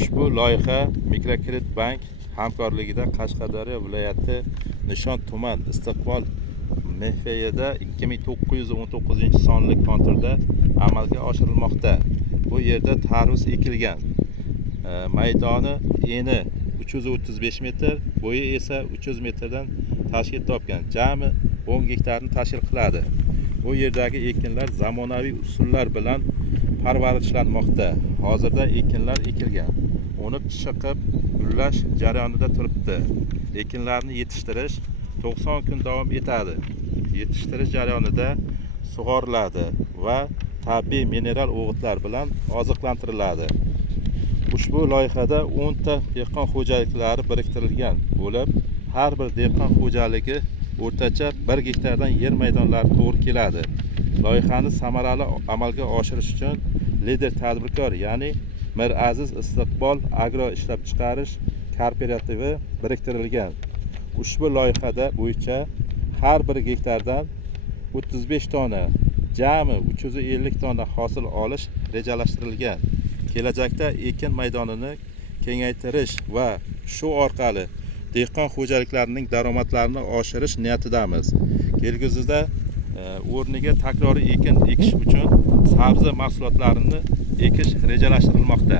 Ushbu loyiha Mikrokredit bank hamkorligida Qashqadaryo viloyati Nishon tuman Istiqbol MFYda 2919 konturda amalga oshirilmoqda. Bu yerda tarvuz ekilgan. Maydoni eni 335 metr, bo'yi esa 300 metrdan tashkil topgan. Jami 10 gektarni tashkil qiladi. Bu yerdagi ekinlar zamonaviy usullar bilan parvarishlanmoqda. Hozirda ekinlar ekilgan. Unib chiqib, gullash jarayonida turibdi. Ekinlarni yetishtirish 90 kun davom etadi. Yetishtirish jarayonida sug'oriladi va tabiiy mineral o'g'itlar bilan oziqlantiriladi. Ushbu loyihada 10 ta dehqon xo'jaliklari biriktirilgan bo'lib, har bir dehqon xo'jaligi o'rtacha 1 gektardan yer maydonlari to'g'ri keladi. Loyihani samarali amalga oshirish uchun lider tadbirkor, ya'ni Miraziz Istiqbol agro ishlab chiqarish kooperativi biriktirilgan. Ushbu loyihada bo'yicha har bir gektardan 35 tonna, jami 350 tonna hosil olish rejalashtirilgan. Kelajakda ekin maydonini kengaytirish va shu orqali dehqon xo'jaliklarining daromadlarini oshirish niyatidamiz. Kelgusida o'rniga takroriy ekin ekish uchun sabzi mahsulotlarini ekish rejalashtirilmoqda.